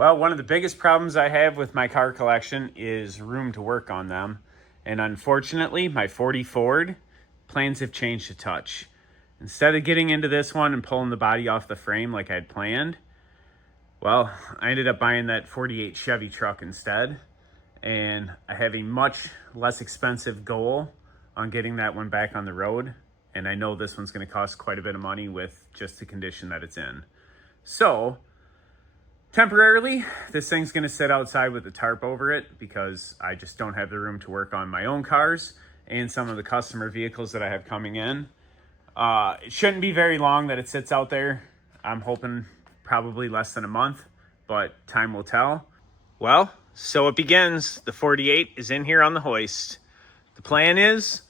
Well, one of the biggest problems I have with my car collection is room to work on them. And unfortunately, my 40 Ford plans have changed a touch. Instead of getting into this one and pulling the body off the frame like I'd planned, well, I ended up buying that 48 Chevy truck instead. And I have a much less expensive goal on getting that one back on the road. And I know this one's going to cost quite a bit of money with just the condition that it's in. So, temporarily, this thing's going to sit outside with a tarp over it because I just don't have the room to work on my own cars and some of the customer vehicles that I have coming in. It shouldn't be very long that it sits out there. I'm hoping probably less than a month, but time will tell. Well, so it begins. The 48 is in here on the hoist. The plan is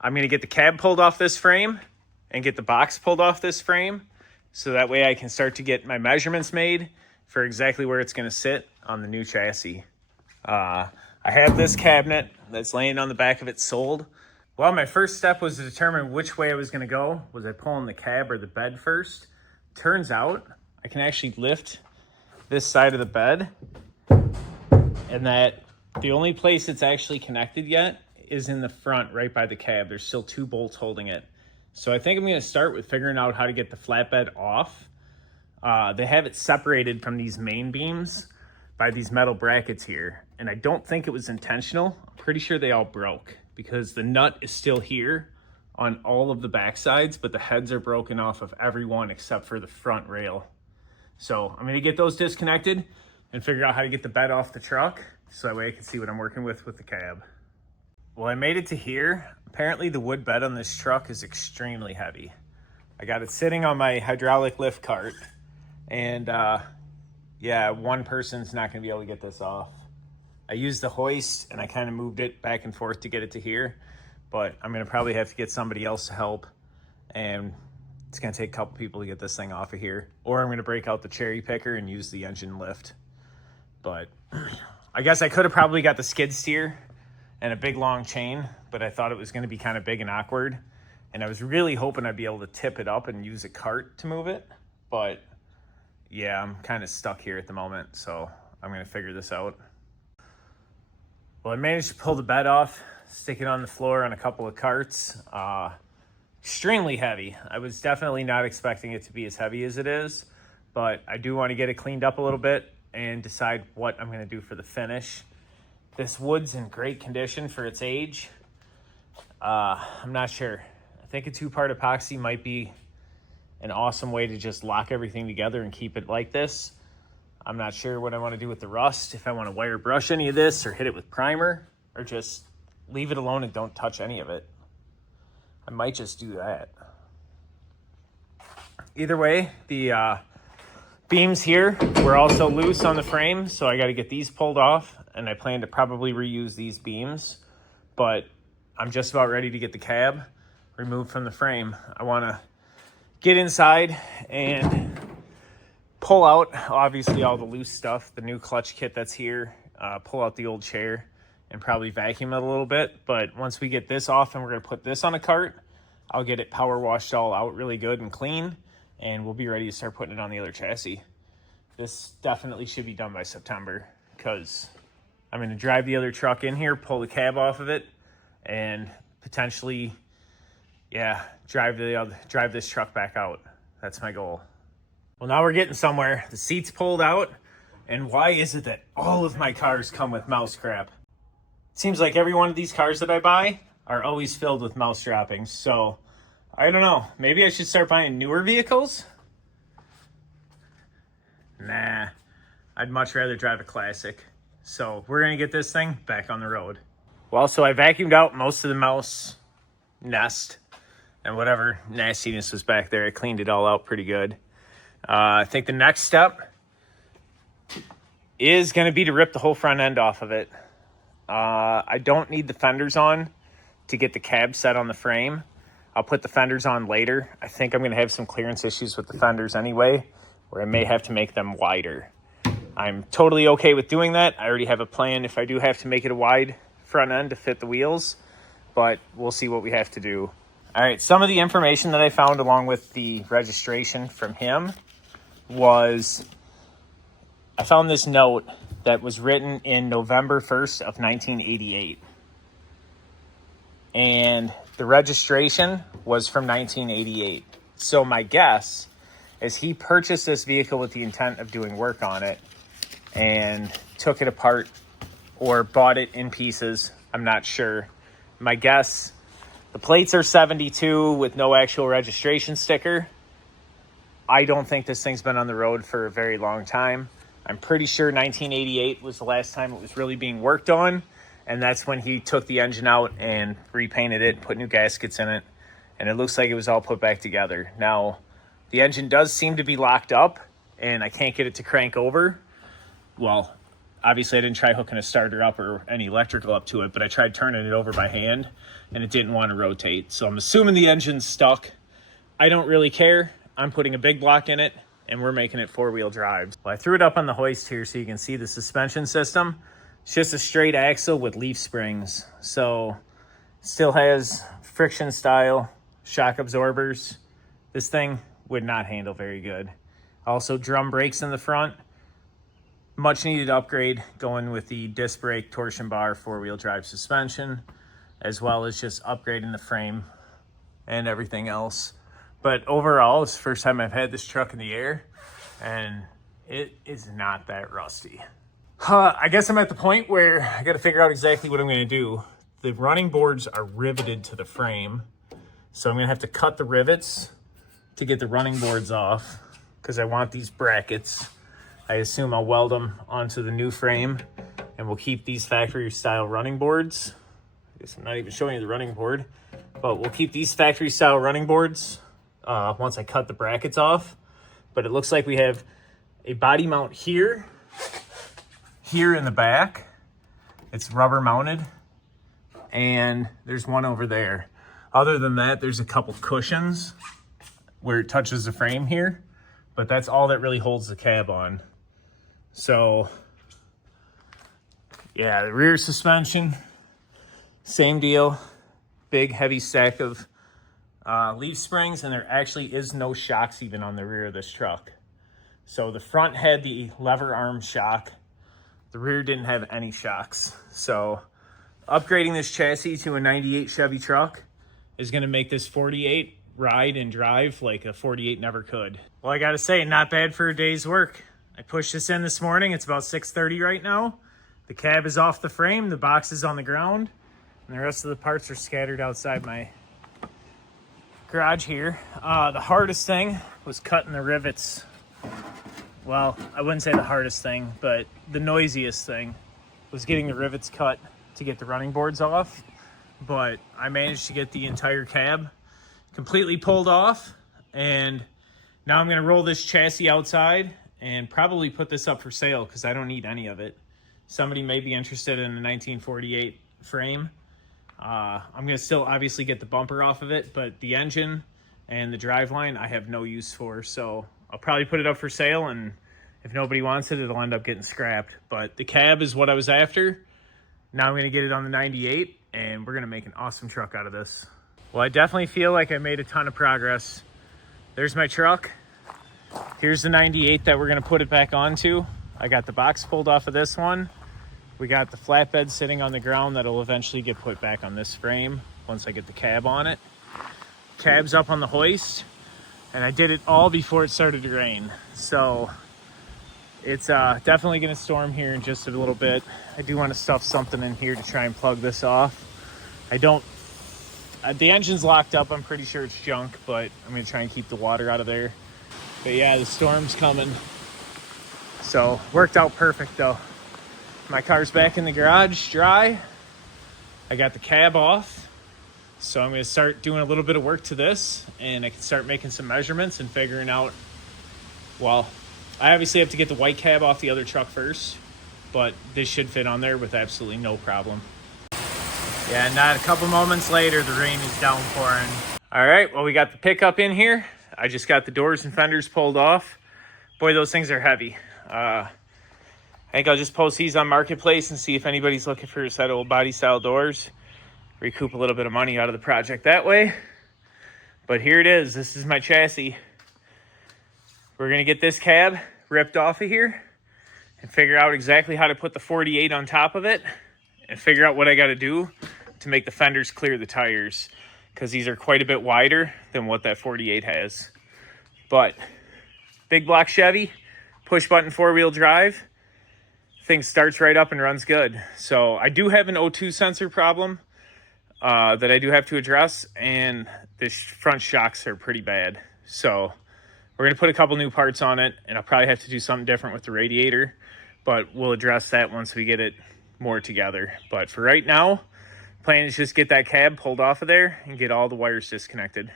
I'm going to get the cab pulled off this frame and get the box pulled off this frame so that way I can start to get my measurements made for exactly where it's going to sit on the new chassis. I have this cabinet that's laying on the back of it sold. Well, my first step was to determine which way I was going to go. Was I pulling the cab or the bed first? Turns out I can actually lift this side of the bed, and that the only place it's actually connected yet is in the front right by the cab. There's still 2 bolts holding it. So I think I'm going to start with figuring out how to get the flatbed off. They have it separated from these main beams by these metal brackets here. And I don't think it was intentional. I'm pretty sure they all broke because the nut is still here on all of the back sides, but the heads are broken off of every one except for the front rail. So I'm going to get those disconnected and figure out how to get the bed off the truck so that way I can see what I'm working with the cab. Well, I made it to here. Apparently the wood bed on this truck is extremely heavy. I got it sitting on my hydraulic lift cart. And yeah, one person's not going to be able to get this off. I used the hoist and I kind of moved it back and forth to get it to here. But I'm going to probably have to get somebody else to help. And it's going to take a couple people to get this thing off of here. Or I'm going to break out the cherry picker and use the engine lift. But I guess I could have probably got the skid steer and a big long chain, but I thought it was going to be kind of big and awkward. And I was really hoping I'd be able to tip it up and use a cart to move it. But yeah, I'm kind of stuck here at the moment, so I'm going to figure this out. Well, I managed to pull the bed off, stick it on the floor on a couple of carts. Extremely heavy. I was definitely not expecting it to be as heavy as it is, but I do want to get it cleaned up a little bit and decide what I'm going to do for the finish. This wood's in great condition for its age. I'm not sure. I think a 2-part epoxy might be an awesome way to just lock everything together and keep it like this. I'm not sure what I want to do with the rust, if I want to wire brush any of this or hit it with primer or just leave it alone and don't touch any of it. I might just do that. Either way, the beams here were also loose on the frame, so I got to get these pulled off, and I plan to probably reuse these beams, but I'm just about ready to get the cab removed from the frame. I want to get inside and pull out, obviously, all the loose stuff, the new clutch kit that's here, pull out the old chair, and probably vacuum it a little bit. But once we get this off and we're going to put this on a cart, I'll get it power washed all out really good and clean, and we'll be ready to start putting it on the other chassis. This definitely should be done by September because I'm going to drive the other truck in here, pull the cab off of it, and potentially, yeah, drive this truck back out. That's my goal. Well, now we're getting somewhere. The seat's pulled out, and why is it that all of my cars come with mouse crap? It seems like every one of these cars that I buy are always filled with mouse droppings, so I don't know. Maybe I should start buying newer vehicles? Nah, I'd much rather drive a classic. So we're going to get this thing back on the road. Well, so I vacuumed out most of the mouse nest and whatever nastiness was back there. I cleaned it all out pretty good. I think the next step is going to be to rip the whole front end off of it. I don't need the fenders on to get the cab set on the frame. I'll put the fenders on later. I think I'm going to have some clearance issues with the fenders anyway, where I may have to make them wider. I'm totally okay with doing that. I already have a plan if I do have to make it a wide front end to fit the wheels, but we'll see what we have to do. All right, some of the information that I found along with the registration from him was I found this note that was written in November 1st of 1988. And the registration was from 1988. So my guess is he purchased this vehicle with the intent of doing work on it and took it apart or bought it in pieces. I'm not sure. My guess, the plates are 72 with no actual registration sticker. I don't think this thing's been on the road for a very long time. I'm pretty sure 1988 was the last time it was really being worked on. And that's when he took the engine out and repainted it, put new gaskets in it. And it looks like it was all put back together. Now, the engine does seem to be locked up and I can't get it to crank over. Well, obviously I didn't try hooking a starter up or any electrical up to it, but I tried turning it over by hand and it didn't want to rotate. So I'm assuming the engine's stuck. I don't really care. I'm putting a big block in it and we're making it four-wheel drive. Well, I threw it up on the hoist here so you can see the suspension system. It's just a straight axle with leaf springs. So still has friction style shock absorbers. This thing would not handle very good. Also drum brakes in the front. Much needed upgrade going with the disc brake torsion bar four-wheel drive suspension, as well as just upgrading the frame and everything else. But overall, it's the first time I've had this truck in the air and it is not that rusty. I guess I'm at the point where I got to figure out exactly what I'm going to do. The running boards are riveted to the frame, so I'm going to have to cut the rivets to get the running boards off because I want these brackets. I assume I'll weld them onto the new frame and we'll keep these factory style running boards. I guess I'm not even showing you the running board, but we'll keep these factory style running boards once I cut the brackets off. But it looks like we have a body mount here in the back. It's rubber mounted and there's one over there. Other than that, there's a couple cushions where it touches the frame here, but that's all that really holds the cab on. So yeah, the rear suspension, same deal. Big heavy stack of leaf springs, and there actually is no shocks even on the rear of this truck. So the front had the lever arm shock. The rear didn't have any shocks. So upgrading this chassis to a 98 Chevy truck is going to make this 48 ride and drive like a 48 never could. Well, I got to say, not bad for a day's work. I pushed this in this morning. It's about 6:30 right now. The cab is off the frame. The box is on the ground. And the rest of the parts are scattered outside my garage here. The hardest thing was cutting the rivets. Well, I wouldn't say the hardest thing, but the noisiest thing was getting the rivets cut to get the running boards off. But I managed to get the entire cab completely pulled off. And now I'm going to roll this chassis outside and probably put this up for sale because I don't need any of it. Somebody may be interested in a 1948 frame. I'm going to still obviously get the bumper off of it, but the engine and the driveline I have no use for. So I'll probably put it up for sale, and if nobody wants it, it'll end up getting scrapped. But the cab is what I was after. Now I'm going to get it on the 98, and we're going to make an awesome truck out of this. Well, I definitely feel like I made a ton of progress. There's my truck. Here's the 98 that we're going to put it back onto. I got the box pulled off of this one. We got the flatbed sitting on the ground that'll eventually get put back on this frame once I get the cab on it. Cab's up on the hoist, and I did it all before it started to rain. So it's definitely going to storm here in just a little bit. I do want to stuff something in here to try and plug this off. The engine's locked up. I'm pretty sure it's junk, but I'm going to try and keep the water out of there. But yeah, the storm's coming. So worked out perfect though. My car's back in the garage, dry. I got the cab off. So I'm going to start doing a little bit of work to this, and I can start making some measurements and figuring out, well, I obviously have to get the white cab off the other truck first, but this should fit on there with absolutely no problem. Yeah, not a couple moments later, the rain is downpouring. All right, well, we got the pickup in here. I just got the doors and fenders pulled off. Boy, those things are heavy. I think I'll just post these on Marketplace and see if anybody's looking for a set of old body style doors. Recoup a little bit of money out of the project that way. But here it is. This is my chassis. We're going to get this cab ripped off of here, and figure out exactly how to put the 48 on top of it and figure out what I got to do to make the fenders clear the tires, because these are quite a bit wider than what that 48 has. But big block Chevy, push button 4-wheel drive, thing starts right up and runs good. So I do have an O2 sensor problem that I do have to address, and the front shocks are pretty bad. So we're going to put a couple new parts on it, and I'll probably have to do something different with the radiator, but we'll address that once we get it more together. But for right now, plan is just get that cab pulled off of there and get all the wires disconnected.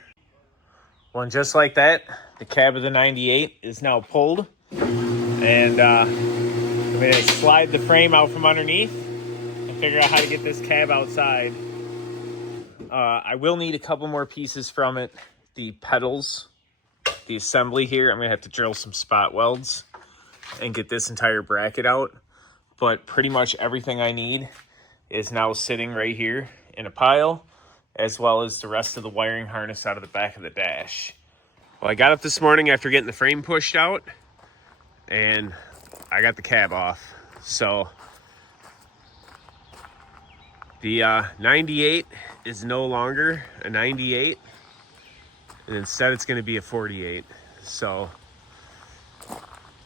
Well, and just like that, the cab of the 98 is now pulled, and I'm going to slide the frame out from underneath and figure out how to get this cab outside. I will need a couple more pieces from it. The pedals, the assembly here, I'm going to have to drill some spot welds and get this entire bracket out. But pretty much everything I need is now sitting right here in a pile, as well as the rest of the wiring harness out of the back of the dash. Well, I got up this morning after getting the frame pushed out, and I got the cab off. So the 98 is no longer a 98, and instead it's going to be a 48. So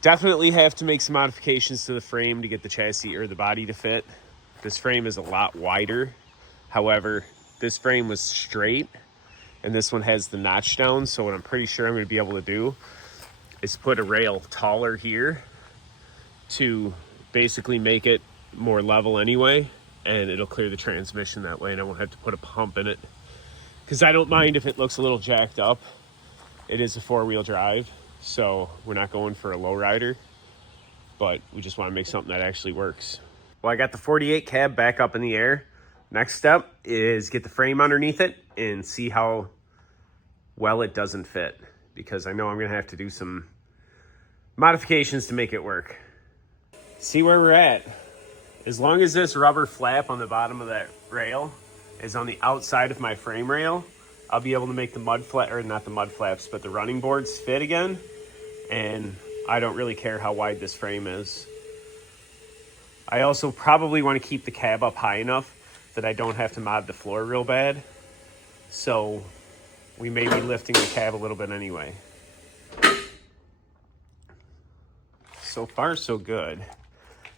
definitely have to make some modifications to the frame to get the chassis or the body to fit. This frame is a lot wider. However, this frame was straight, and this one has the notch down. So what I'm pretty sure I'm going to be able to do is put a rail taller here to basically make it more level anyway, and it'll clear the transmission that way, and I won't have to put a pump in it, because I don't mind if it looks a little jacked up. It is a 4-wheel drive, so we're not going for a lowrider, but we just want to make something that actually works. Well, I got the 48 cab back up in the air. Next step is get the frame underneath it and see how well it doesn't fit, because I know I'm going to have to do some modifications to make it work. See where we're at. As long as this rubber flap on the bottom of that rail is on the outside of my frame rail, I'll be able to make the mud flat, or not the mud flaps, but the running boards fit again. And I don't really care how wide this frame is. I also probably want to keep the cab up high enough that I don't have to mod the floor real bad. So we may be lifting the cab a little bit anyway. So far, so good.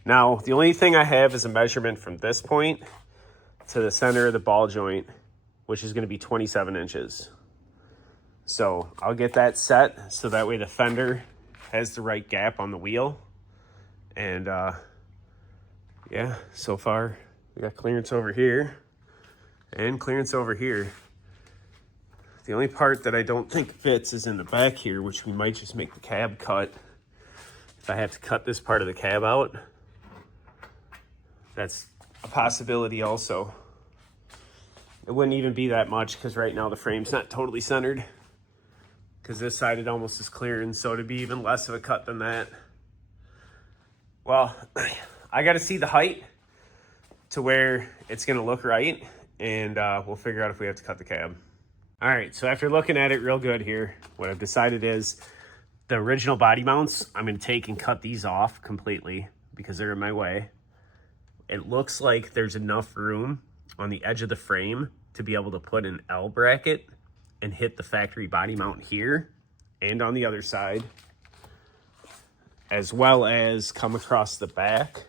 Now, the only thing I have is a measurement from this point to the center of the ball joint, which is going to be 27 inches. So I'll get that set so that way the fender has the right gap on the wheel. And yeah, so far we got clearance over here and clearance over here. The only part that I don't think fits is in the back here, which we might just make the cab cut. If I have to cut this part of the cab out, that's a possibility also. It wouldn't even be that much, because right now the frame's not totally centered, because this side it almost is clear, and so to be even less of a cut than that. Well, I got to see the height to where it's going to look right, and we'll figure out if we have to cut the cab. All right, so after looking at it real good here, what I've decided is the original body mounts, I'm going to take and cut these off completely because they're in my way. It looks like there's enough room on the edge of the frame to be able to put an L bracket and hit the factory body mount here and on the other side, as well as come across the back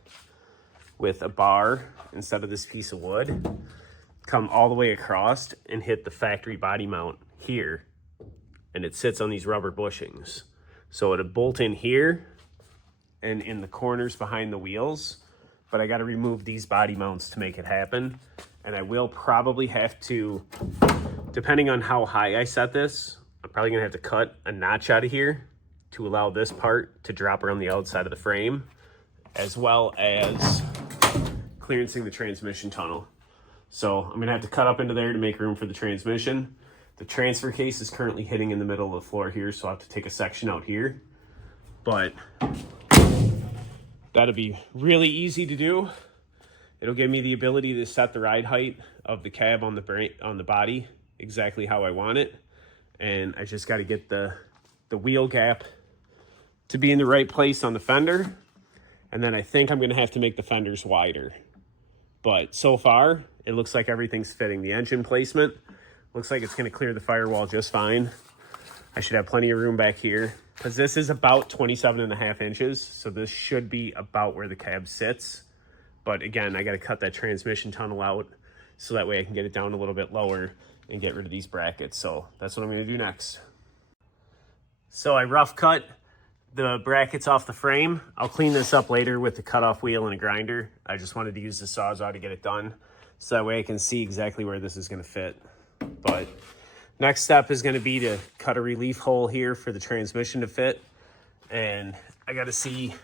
with a bar instead of this piece of wood, come all the way across and hit the factory body mount here, and it sits on these rubber bushings. So it'll bolt in here and in the corners behind the wheels, but I got to remove these body mounts to make it happen. And I will probably have to, depending on how high I set this, I'm probably gonna have to cut a notch out of here to allow this part to drop around the outside of the frame, as well as clearancing the transmission tunnel. So I'm gonna have to cut up into there to make room for the transmission. The transfer case is currently hitting in the middle of the floor here, so I'll have to take a section out here. But that'll be really easy to do. It'll give me the ability to set the ride height of the cab on the body exactly how I want it. And I just got to get the wheel gap to be in the right place on the fender. And then I think I'm gonna have to make the fenders wider. But so far, it looks like everything's fitting. The engine placement looks like it's gonna clear the firewall just fine. I should have plenty of room back here because this is about 27.5 inches. So this should be about where the cab sits. But again, I gotta cut that transmission tunnel out so that way I can get it down a little bit lower and get rid of these brackets. So that's what I'm gonna do next. So I rough cut the brackets off the frame. I'll clean this up later with the cutoff wheel and a grinder. I just wanted to use the Sawzall to get it done so that way I can see exactly where this is gonna fit. But next step is gonna be to cut a relief hole here for the transmission to fit. And I gotta see,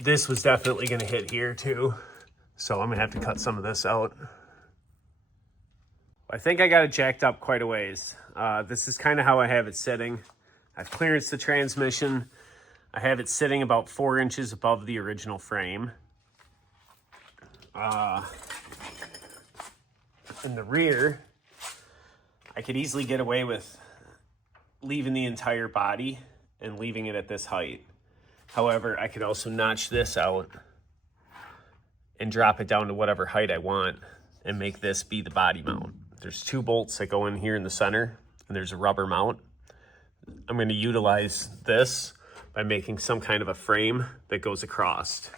this was definitely gonna hit here too. So I'm gonna have to cut some of this out. I think I got it jacked up quite a ways. This is kind of how I have it sitting. I've clearanced the transmission. I have it sitting about 4 inches above the original frame. In the rear, I could easily get away with leaving the entire body and leaving it at this height. However, I could also notch this out and drop it down to whatever height I want and make this be the body mount. There's 2 bolts that go in here in the center, and there's a rubber mount. I'm going to utilize this by making some kind of a frame that goes across.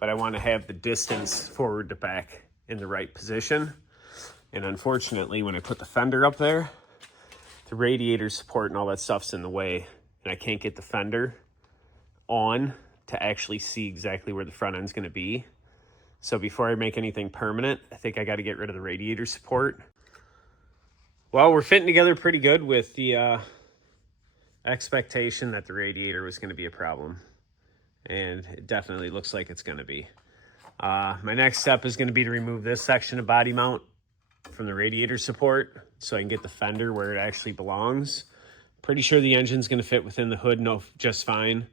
But I want to have the distance forward to back in the right position. And unfortunately, when I put the fender up there, the radiator support and all that stuff's in the way, and I can't get the fender on to actually see exactly where the front end's going to be. So before I make anything permanent, I think I got to get rid of the radiator support. Well, we're fitting together pretty good with the expectation that the radiator was going to be a problem. And it definitely looks like it's going to be. My next step is going to be to remove this section of body mount from the radiator support so I can get the fender where it actually belongs. Pretty sure the engine's going to fit within the hood just fine.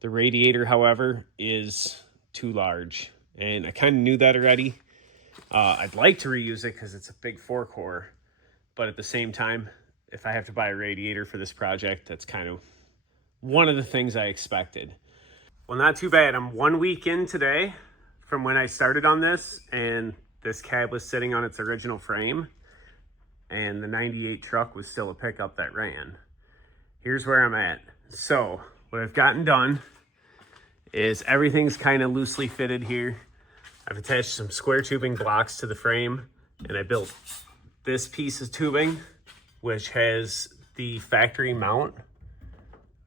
The radiator, however, is too large. And I kind of knew that already. I'd like to reuse it because it's a big 4-core. But at the same time, if I have to buy a radiator for this project, that's kind of one of the things I expected. Well, not too bad. I'm 1 week in today from when I started on this, and this cab was sitting on its original frame, and the 98 truck was still a pickup that ran. Here's where I'm at. So what I've gotten done is everything's kind of loosely fitted here. I've attached some square tubing blocks to the frame, and I built this piece of tubing, which has the factory mount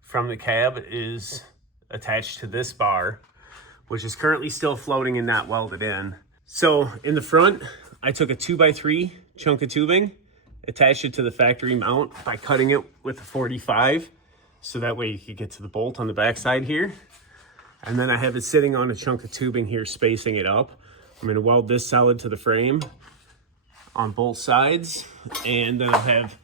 from the cab is attached to this bar, which is currently still floating and not welded in. So in the front, I took a 2x3 chunk of tubing, attached it to the factory mount by cutting it with a 45. So that way you could get to the bolt on the backside here. And then I have it sitting on a chunk of tubing here, spacing it up. I'm gonna weld this solid to the frame on both sides. And then I have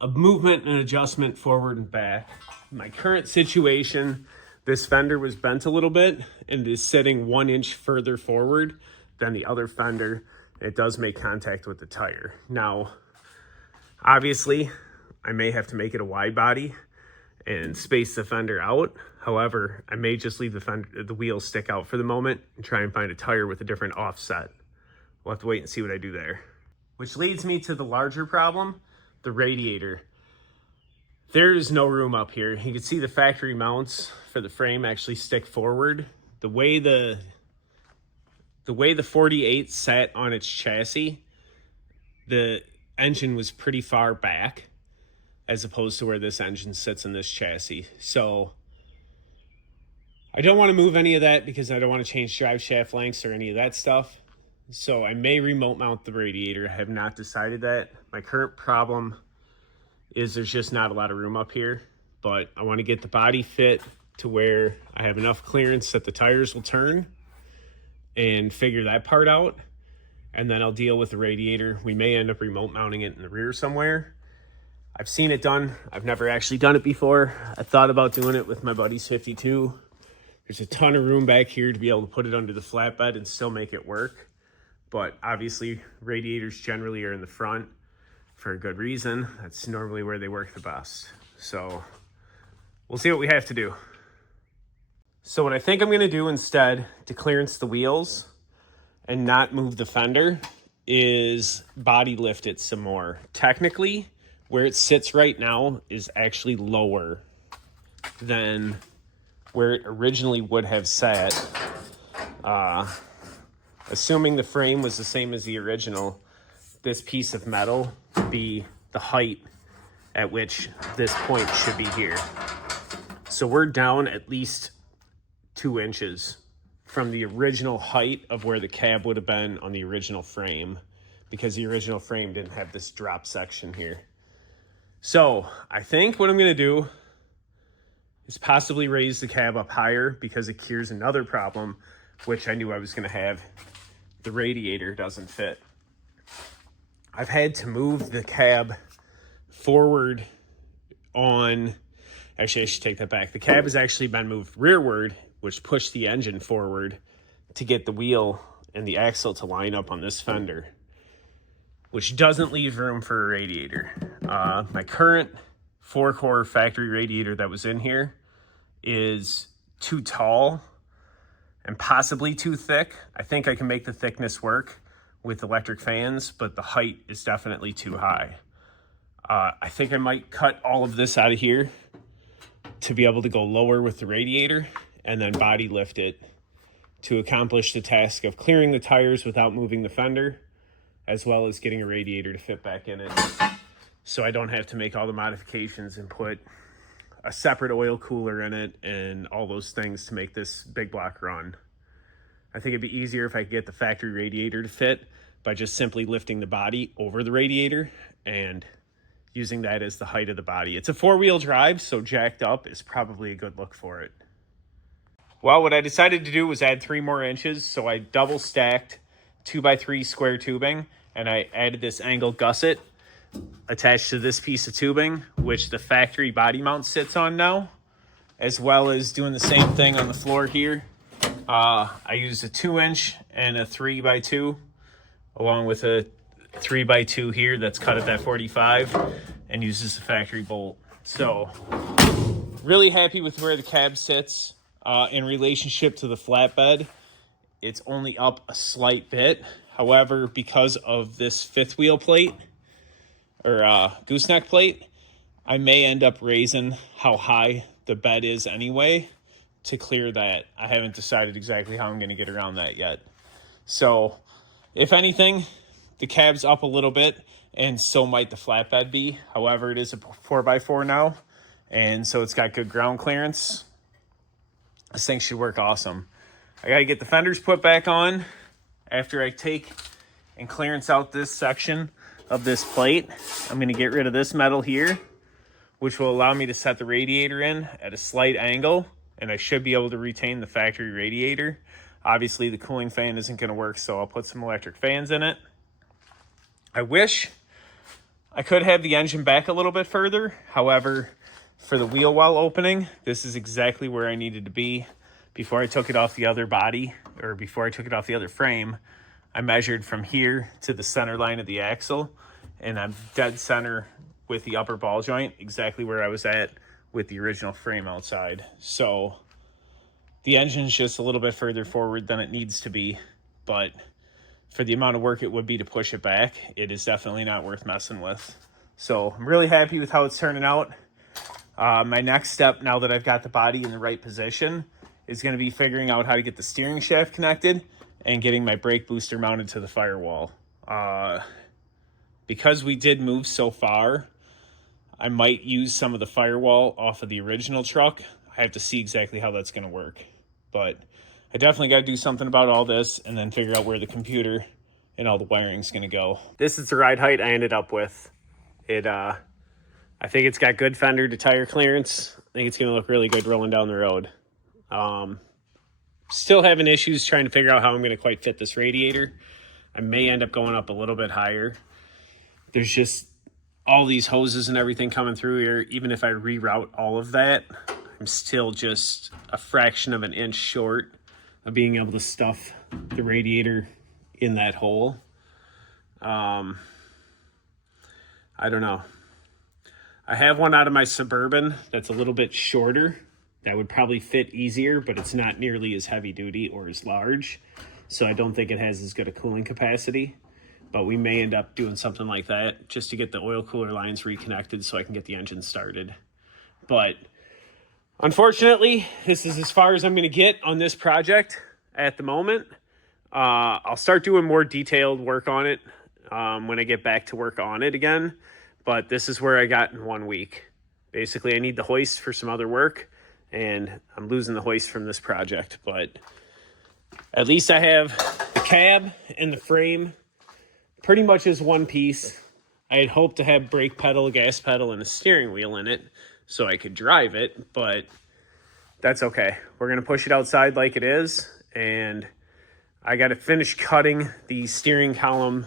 a movement and adjustment forward and back. My current situation, this fender was bent a little bit and is sitting 1 inch further forward than the other fender. It does make contact with the tire. Now, obviously, I may have to make it a wide body and space the fender out. However, I may just leave the wheels stick out for the moment and try and find a tire with a different offset. We'll have to wait and see what I do there. Which leads me to the larger problem, the radiator. There's no room up here. You can see the factory mounts for the frame actually stick forward. The way the 48 sat on its chassis, the engine was pretty far back as opposed to where this engine sits in this chassis. So I don't want to move any of that because I don't want to change drive shaft lengths or any of that stuff. So I may remote mount the radiator. I have not decided that. My current problem is there's just not a lot of room up here, but I want to get the body fit to where I have enough clearance that the tires will turn and figure that part out. And then I'll deal with the radiator. We may end up remote mounting it in the rear somewhere. I've seen it done. I've never actually done it before. I thought about doing it with my buddy's 52. There's a ton of room back here to be able to put it under the flatbed and still make it work. But obviously radiators generally are in the front for a good reason. That's normally where they work the best. So we'll see what we have to do. So what I think I'm going to do instead to clearance the wheels and not move the fender is body lift it some more. Technically, where it sits right now is actually lower than where it originally would have sat. Assuming the frame was the same as the original, this piece of metal would be the height at which this point should be here. So we're down at least 2 inches from the original height of where the cab would have been on the original frame, because the original frame didn't have this drop section here. So I think what I'm going to do is possibly raise the cab up higher, because it cures another problem, which I knew I was going to have. The radiator doesn't fit. I've had to move the cab forward on, actually I should take that back. The cab has actually been moved rearward, which pushed the engine forward to get the wheel and the axle to line up on this fender, which doesn't leave room for a radiator. My current 4-core factory radiator that was in here is too tall and possibly too thick. I think I can make the thickness work with electric fans, but the height is definitely too high. I think I might cut all of this out of here to be able to go lower with the radiator and then body lift it to accomplish the task of clearing the tires without moving the fender, as well as getting a radiator to fit back in it, so I don't have to make all the modifications and put a separate oil cooler in it and all those things to make this big block run. I think it'd be easier if I could get the factory radiator to fit by just simply lifting the body over the radiator and using that as the height of the body. It's a 4-wheel drive, so jacked up is probably a good look for it. Well, what I decided to do was add 3 more inches, so I double stacked 2x3 square tubing, and I added this angle gusset attached to this piece of tubing, which the factory body mount sits on now, as well as doing the same thing on the floor here. I used a 2-inch and a 3x2, along with a 3x2 here that's cut at that 45 and uses the factory bolt. So really happy with where the cab sits in relationship to the flatbed. It's only up a slight bit. However, because of this 5th wheel plate, or gooseneck plate, I may end up raising how high the bed is anyway to clear that. I haven't decided exactly how I'm going to get around that yet. So if anything, the cab's up a little bit, and so might the flatbed be. However, it is a 4x4 now, and so it's got good ground clearance. This thing should work awesome. I got to get the fenders put back on after I take and clearance out this section of this plate. I'm going to get rid of this metal here, which will allow me to set the radiator in at a slight angle, and I should be able to retain the factory radiator. Obviously, the cooling fan isn't going to work, so I'll put some electric fans in it. I wish I could have the engine back a little bit further. However, for the wheel well opening, this is exactly where I needed to be. Before I took it off the other body, or before I took it off the other frame, I measured from here to the center line of the axle, and I'm dead center with the upper ball joint, exactly where I was at with the original frame outside. So the engine's just a little bit further forward than it needs to be, but for the amount of work it would be to push it back, it is definitely not worth messing with. So I'm really happy with how it's turning out. My next step, now that I've got the body in the right position, is going to be figuring out how to get the steering shaft connected and getting my brake booster mounted to the firewall. Because we did move so far, I might use some of the firewall off of the original truck. I have to see exactly how that's going to work. But I definitely got to do something about all this and then figure out where the computer and all the wiring is going to go. This is the ride height I ended up with. I think it's got good fender to tire clearance. I think it's going to look really good rolling down the road. Still having issues trying to figure out how I'm going to quite fit this radiator. I may end up going up a little bit higher. There's just all these hoses and everything coming through here. Even if I reroute all of that, I'm still just a fraction of an inch short of being able to stuff the radiator in that hole. I don't know. I have one out of my Suburban that's a little bit shorter that would probably fit easier, but it's not nearly as heavy duty or as large. So I don't think it has as good a cooling capacity. But we may end up doing something like that just to get the oil cooler lines reconnected so I can get the engine started. But unfortunately, this is as far as I'm going to get on this project at the moment. I'll start doing more detailed work on it when I get back to work on it again. But this is where I got in 1 week. Basically, I need the hoist for some other work, and I'm losing the hoist from this project. But at least I have the cab and the frame pretty much as one piece. I had hoped to have brake pedal, a gas pedal, and a steering wheel in it so I could drive it, but that's okay. We're going to push it outside like it is, and I got to finish cutting the steering column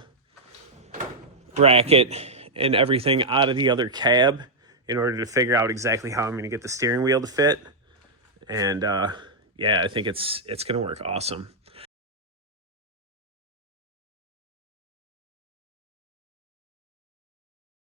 bracket and everything out of the other cab in order to figure out exactly how I'm going to get the steering wheel to fit. And yeah, I think it's going to work awesome.